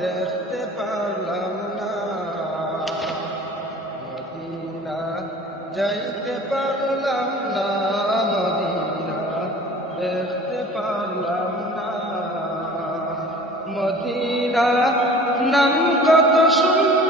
দেখতে পারলাম না, মদিনা যাইতে পারলাম না, মদিনা দেখতে পারলাম না। মদিনা নাম কত সুন্দর,